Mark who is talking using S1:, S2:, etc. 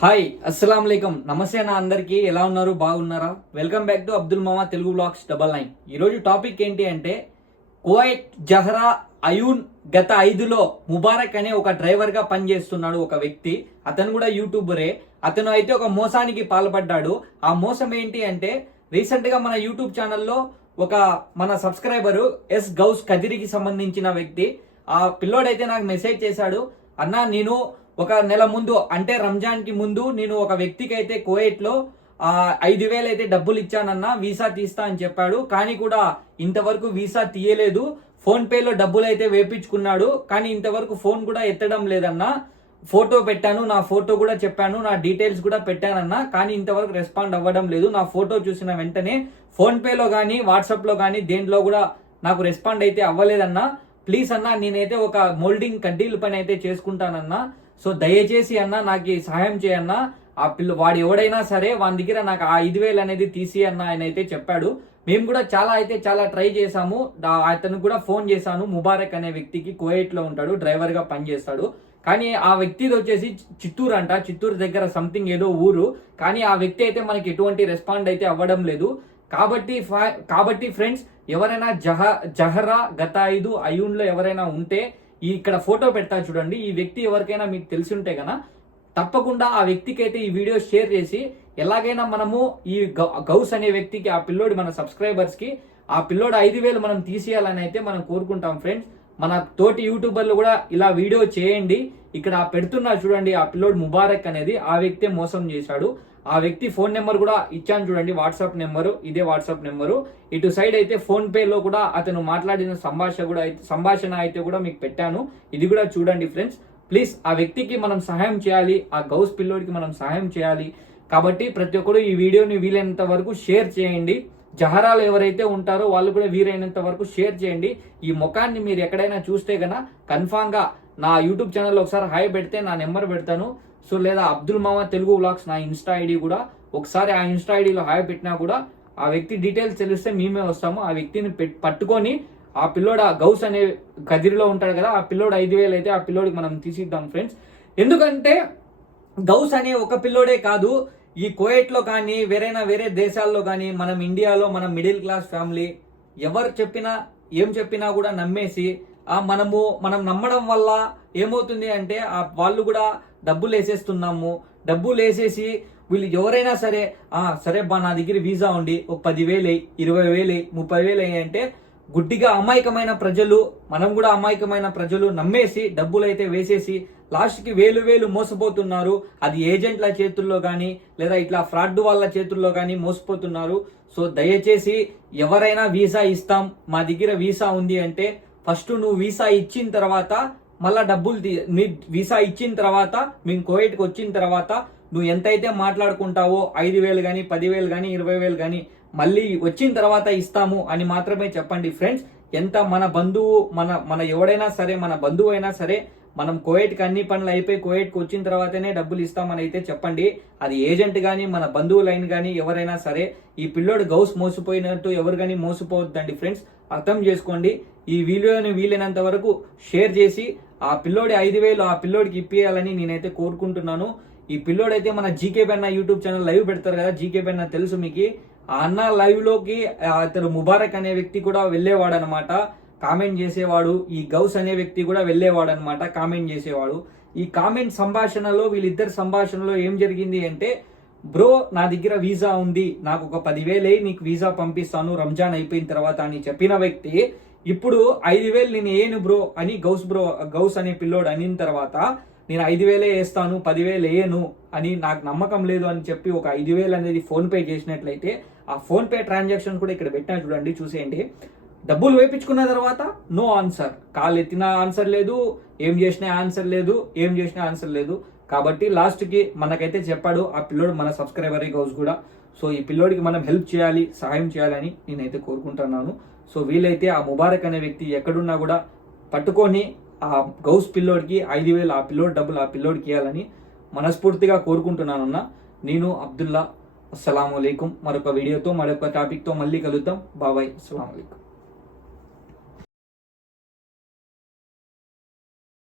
S1: Hi అస్సలం అయికం నమస్తే నా అందరికీ. ఎలా ఉన్నారు? బాగున్నారా? Welcome back to Abdul Mama Telugu blogs double nine. ఈరోజు టాపిక్ ఏంటి అంటే కువైట్ జహరా అయూన్ గత ఐదులో ముబారక్ అనే ఒక డ్రైవర్గా పనిచేస్తున్నాడు ఒక వ్యక్తి. అతను కూడా యూట్యూబరే. అతను అయితే ఒక మోసానికి పాల్పడ్డాడు. ఆ మోసం ఏంటి అంటే రీసెంట్గా మన యూట్యూబ్ ఛానల్లో ఒక మన సబ్స్క్రైబరు ఎస్ గౌస్ కదిరికి సంబంధించిన వ్యక్తి. ఆ పిల్లోడైతే నాకు మెసేజ్ చేశాడు అన్నా నేను ఒక నెల ముందు అంటే రంజాన్కి ముందు నేను ఒక వ్యక్తికి అయితే కువైట్లో ఐదు వేలు అయితే డబ్బులు ఇచ్చానన్నా వీసా తీస్తా అని చెప్పాడు. కానీ కూడా ఇంతవరకు వీసా తీయలేదు. ఫోన్ పేలో డబ్బులు అయితే వేపించుకున్నాడు. కానీ ఇంతవరకు ఫోన్ కూడా ఎత్తడం లేదన్నా. ఫోటో పెట్టాను నా ఫోటో కూడా చెప్పాను నా డీటెయిల్స్ కూడా పెట్టానన్నా. కానీ ఇంతవరకు రెస్పాండ్ అవ్వడం లేదు. నా ఫోటో చూసిన వెంటనే ఫోన్పేలో కానీ వాట్సాప్లో కానీ దేంట్లో కూడా నాకు రెస్పాండ్ అయితే అవ్వలేదన్నా. ప్లీజ్ అన్నా నేనైతే ఒక మోల్డింగ్ కడ్డీల పని అయితే చేసుకుంటానన్నా. సో దయచేసి అన్న నాకు సహాయం చేయన్నా ఆ పిల్ల వాడు ఎవడైనా సరే వాని దగ్గర నాకు ఆ ఐదు వేలు అనేది తీసి అన్న ఆయన అయితే చెప్పాడు. మేము కూడా చాలా అయితే చాలా ట్రై చేశాము. అతను కూడా ఫోన్ చేశాను. ముబారక్ అనే వ్యక్తికి కువైట్ ఉంటాడు డ్రైవర్గా పనిచేస్తాడు. కానీ ఆ వ్యక్తిది వచ్చేసి చిత్తూరు అంట. చిత్తూరు దగ్గర సంథింగ్ ఏదో ఊరు. కానీ ఆ వ్యక్తి అయితే మనకి ఎటువంటి రెస్పాండ్ అయితే అవ్వడం లేదు. కాబట్టి కాబట్టి ఫ్రెండ్స్ ఎవరైనా జహ జహరా గత ఐదు అయూన్లో ఎవరైనా ఉంటే ఈ ఇక్కడ ఫోటో పెడతా చూడండి. ఈ వ్యక్తి ఎవరికైనా మీకు తెలిసి ఉంటే కదా తప్పకుండా ఆ వ్యక్తికి అయితే ఈ వీడియో షేర్ చేసి ఎలాగైనా మనము ఈ గౌ- గౌస్ అనే వ్యక్తికి ఆ పిల్లోడి మన సబ్స్క్రైబర్స్కి ఆ పిల్లోడు ఐదు వేలు మనం తీసేయాలని అయితే మనం కోరుకుంటాం ఫ్రెండ్స్. మన తోటి యూట్యూబర్లు కూడా ఇలా వీడియో చేయండి. ఇక్కడ పెడుతున్నారు చూడండి ఆ పిల్లోడు ముబారక్ అనేది. ఆ వ్యక్తే మోసం చేశాడు. ఆ వ్యక్తి ఫోన్ నెంబర్ కూడా ఇచ్చాను చూడండి వాట్సాప్ నెంబరు ఇదే వాట్సాప్ నెంబరు. ఇటు సైడ్ అయితే ఫోన్ పేలో కూడా అతను మాట్లాడిన సంభాషణ కూడా అయితే సంభాషణ అయితే కూడా మీకు పెట్టాను. ఇది కూడా చూడండి ఫ్రెండ్స్. ప్లీజ్ ఆ వ్యక్తికి మనం సహాయం చేయాలి ఆ గౌస్ పిల్లోడికి మనం సహాయం చేయాలి. కాబట్టి ప్రతి ఒక్కరు ఈ వీడియోని వీలైనంత వరకు షేర్ చేయండి. జహరాలు ఎవరైతే ఉంటారో వాళ్ళు కూడా వీరైనంత వరకు షేర్ చేయండి. ఈ ముఖాన్ని మీరు ఎక్కడైనా చూస్తే గన కన్ఫామ్గా నా యూట్యూబ్ ఛానల్లో ఒకసారి హాయ్ పెడితే నా నెంబర్ పెడతాను. సో లేదా అబ్దుల్ మామా తెలుగు వ్లాగ్స్ నా ఇన్స్టా ఐడి కూడా ఒకసారి ఆ ఇన్స్టా ఐడిలో హాయ్ పెట్టినా కూడా ఆ వ్యక్తి డీటెయిల్స్ తెలిస్తే మేమే వస్తాము. ఆ వ్యక్తిని పట్టుకొని ఆ పిల్లోడు ఆ గౌస్ అనే కదిరిలో ఉంటాడు కదా ఆ పిల్లోడు ఐదు వేలు అయితే ఆ పిల్లోడికి మనం తీసిద్దాం ఫ్రెండ్స్ ఎందుకంటే గౌస్ అనే ఒక పిల్లోడే కాదు. ఈ కోయట్లో కానీ వేరైనా వేరే దేశాల్లో కానీ మనం ఇండియాలో మనం మిడిల్ క్లాస్ ఫ్యామిలీ ఎవరు చెప్పినా ఏం చెప్పినా కూడా నమ్మేసి ఆ మనము మనం నమ్మడం వల్ల ఏమవుతుంది అంటే ఆ వాళ్ళు కూడా డబ్బులు వేసేస్తున్నాము. డబ్బులు వేసేసి వీళ్ళు ఎవరైనా సరే సరే బా నా దగ్గర వీసా ఉండి ఒక పదివేలు అయ్యి ఇరవై వేలు అయ్యి ముప్పై వేలు అంటే గుడ్డిగా అమాయకమైన ప్రజలు మనం కూడా అమాయకమైన ప్రజలు నమ్మేసి డబ్బులైతే వేసేసి లాస్ట్కి వేలు వేలు మోసపోతున్నారు. అది ఏజెంట్ల చేతుల్లో కానీ లేదా ఇట్లా ఫ్రాడ్ వాళ్ళ చేతుల్లో కానీ మోసపోతున్నారు. సో దయచేసి ఎవరైనా వీసా ఇస్తాం. మా దగ్గర వీసా ఉంది అంటే ఫస్ట్ నువ్వు వీసా ఇచ్చిన తర్వాత మళ్ళా డబ్బులు తీ- వీసా ఇచ్చిన తర్వాత మేము కోవిడ్కి వచ్చిన తర్వాత నువ్వు ఎంతైతే మాట్లాడుకుంటావో ఐదు వేలు కానీ పదివేలు కానీ ఇరవై వేలు కానీ మళ్ళీ వచ్చిన తర్వాత ఇస్తాము అని మాత్రమే చెప్పండి ఫ్రెండ్స్. ఎంత మన బంధువు మన మన ఎవడైనా సరే మన బంధువు అయినా సరే మనం కోయట్కి అన్ని పనులు అయిపోయి కోవిడ్కి వచ్చిన తర్వాతనే డబ్బులు ఇస్తామని అయితే చెప్పండి. అది ఏజెంట్ కానీ మన బంధువులైన కానీ ఎవరైనా సరే ఈ పిల్లోడు గౌస్ మోసపోయినట్టు ఎవరు కానీ మోసపోవద్దండి ఫ్రెండ్స్. అర్థం చేసుకోండి. ఈ వీడియోని వీలైనంత వరకు షేర్ చేసి ఆ పిల్లోడి ఐదు వేలు ఆ పిల్లోడికి ఇప్పియాలని నేనైతే కోరుకుంటున్నాను. ఈ పిల్లోడైతే మన జీకే బెన్న యూట్యూబ్ ఛానల్ లైవ్ పెడతారు కదా జీకే బెన్న తెలుసు మీకు. ఆ అన్న లైవ్లోకి అతడు అతను ముబారక్ అనే వ్యక్తి కూడా వెళ్ళేవాడు అనమాట కామెంట్ చేసేవాడు. ఈ గౌస్ అనే వ్యక్తి కూడా వెళ్ళేవాడు అనమాట కామెంట్ చేసేవాడు. ఈ కామెంట్ సంభాషణలో వీళ్ళిద్దరి సంభాషణలో ఏం జరిగింది అంటే బ్రో నా దగ్గర వీసా ఉంది. నాకు ఒక పదివేలే నీకు వీసా పంపిస్తాను. రంజాన్ అయిపోయిన తర్వాత అని చెప్పిన వ్యక్తి ఇప్పుడు ఐదు వేలు నేను ఏను బ్రో అని గౌస్ బ్రో గౌస్ అనే పిల్లోడు అనిన తర్వాత నేను ఐదు వేలే వేస్తాను పదివేలు వేయను అని నాకు నమ్మకం లేదు అని చెప్పి ఒక ఐదు వేలు అనేది ఫోన్ పే చేసినట్లయితే ఆ ఫోన్పే ట్రాన్సాక్షన్ కూడా ఇక్కడ పెట్టినా చూడండి చూసేయండి. డబ్బులు వేపించుకున్న తర్వాత నో ఆన్సర్. కాల్ ఎత్తిన ఆన్సర్ లేదు ఏం చేసినా ఆన్సర్ లేదు ఏం చేసినా ఆన్సర్ లేదు. కాబట్టి లాస్ట్కి మనకైతే చెప్పాడు ఆ పిల్లోడు మన సబ్స్క్రైబర్ గౌస్ కూడా. సో ఈ పిల్లోడికి మనం హెల్ప్ చేయాలి సహాయం చేయాలని నేనైతే కోరుకుంటున్నాను. సో వీలైతే ఆ ముబారక్ అనే వ్యక్తి ఎక్కడున్నా కూడా పట్టుకొని ఆ గౌస్ పిల్లోడికి ఐదు వేలు ఆ పిల్లోడి డబ్బులు ఆ పిల్లోడికి ఇవ్వాలని మనస్ఫూర్తిగా కోరుకుంటున్నానన్న నేను అబ్దుల్లా. అస్సలం మరొక వీడియోతో మరొక టాపిక్తో మళ్ళీ కలుద్దాం. బాబాయ్. అస్సలం అయికం